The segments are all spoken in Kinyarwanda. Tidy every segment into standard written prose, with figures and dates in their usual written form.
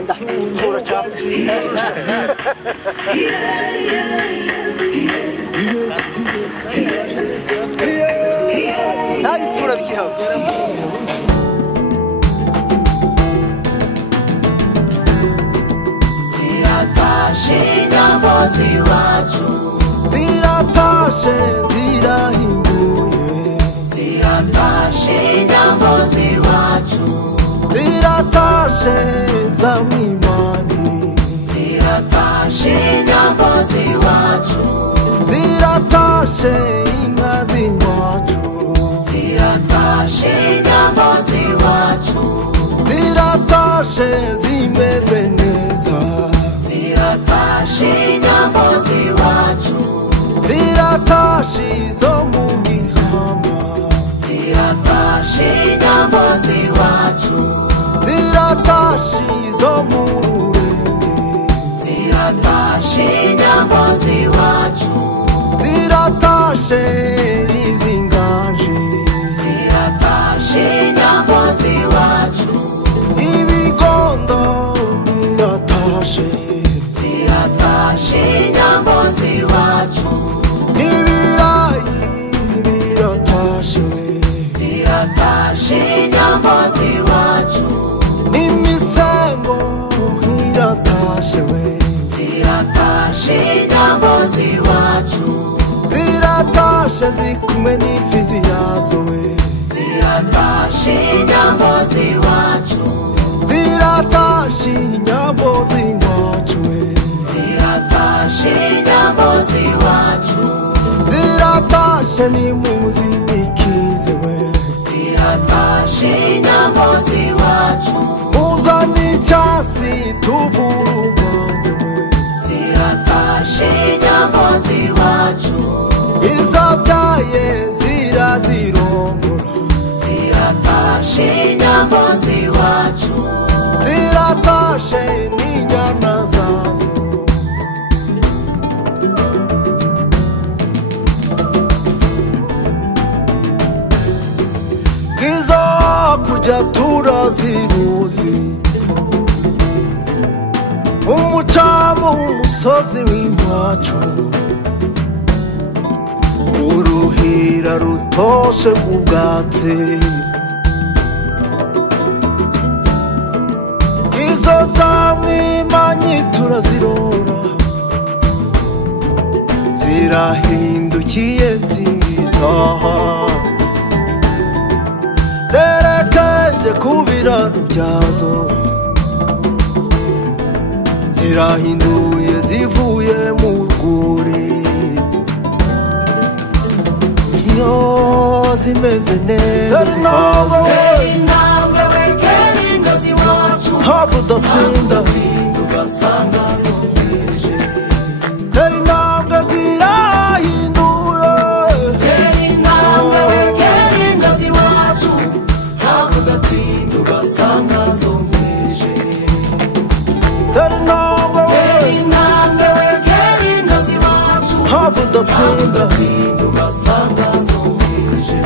ndagenda ufura cyane nawe ufura byihawe ziratashe nyambo ziwacu ziratashe zirahinduye ziratashe nyambo ziwacu ziratashe zamwimani ziratashe nyambo ziwacu ziratashe inka z'iwacu ziratashe nyambo ziwacu ziratashe zimeze neza ziratashe nyambo ziwacu ziratashe zo mu gihama ziratashe nyambo ziwacu ziratashe zo mu rurenge ziratashe nyambo ziwacu ziratashe izinganje ziratashe nyambo ziwacu ibigondo biratashe ziratashe nyambo ziwacu ibirayi biratashe ziratashe nyambo ziwacu n'imisengo iratashe we ziratashe nyambo ziwacu ziratashe zikumwe n'ifizi yazo we ziratashe nyambo ziwacu ziratashe inyambo z'iwacu we ziratashe nyambo ziwacu ziratashe nimuzinikize we ziratashe nyambo ziwacu muzane icyasi tuvure urwanda we ziratashe nyambo ziwacu izabyaye zirazirongora ziratashe nyambo ziwacu ziratashe n'inyana zazo izo kujya turaziruzi umucamo w'umusozi w'iwacu uruhira rutoshe bw'ubwatsi izo zamwimanyi turazirora zirahindukiye zitaha zerekeje ku biraro byazo zirahinduye zivuye mu rwuri iyo zimeze neza zikaze intambwe wegera ingo ziwacu havu udatsinda ugasanga zumije tera intambwe zirahinduye tera intambwe wegera ingo ziwacu ntabwo ugatinda ugasanga zumije tera intambwe wegera ingo ziwacu havu udatsinda ugasanga zumije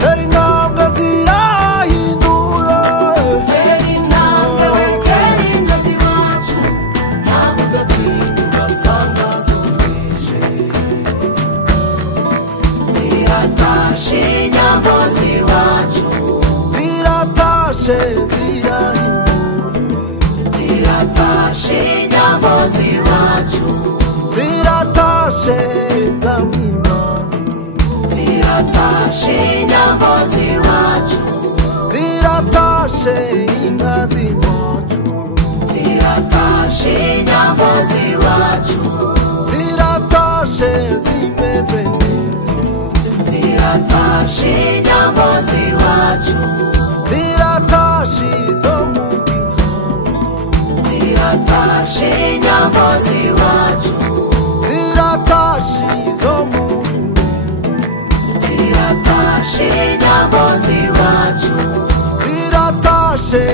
tera intambwe zirahinduye tera intambwe wegera ingo ziwacu ntabwo ugatinda ugasanga zumije ziratashe nyambo ziwacu ziratashe zirahinduye ziratashe nyambo ziwacu ziratashe zamwimani ziratashe nyambo ziwacu ziratashe inka z'iwacu ziratashe nyambo ziwacu ziratashe zimeze neza ziratashe nyambo ziwacu ziratashe zo mu gihama ziratashe nyambo ziwacu ziratashe zo mu rurenge ziratashe nyambo ziwacu ziratashe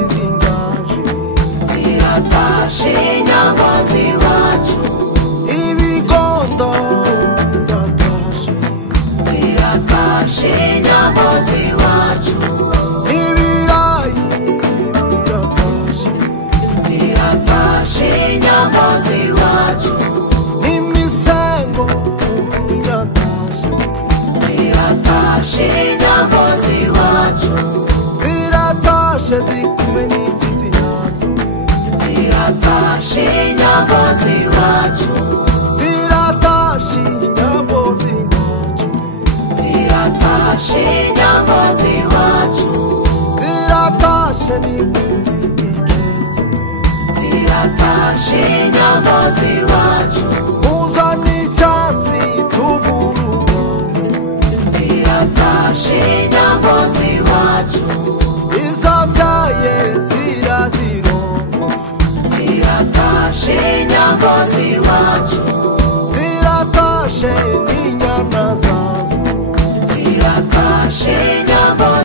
izinganje ziratashe nyambo ziwacu ibigondo biratashe ziratashe nyambo ziwacu ibirayi biratashe ziratashe zikumwe n'ifizi yazo ziratashe inyambo z'iwacu ziratashe inyambo z'iwacu ziratashe inyambo z'iwacu ziratashe n'imbuzi n'ikeze ziratashe inyambo z'iwacu uzana icyatsi tuvura urwanda ziratashe inyambo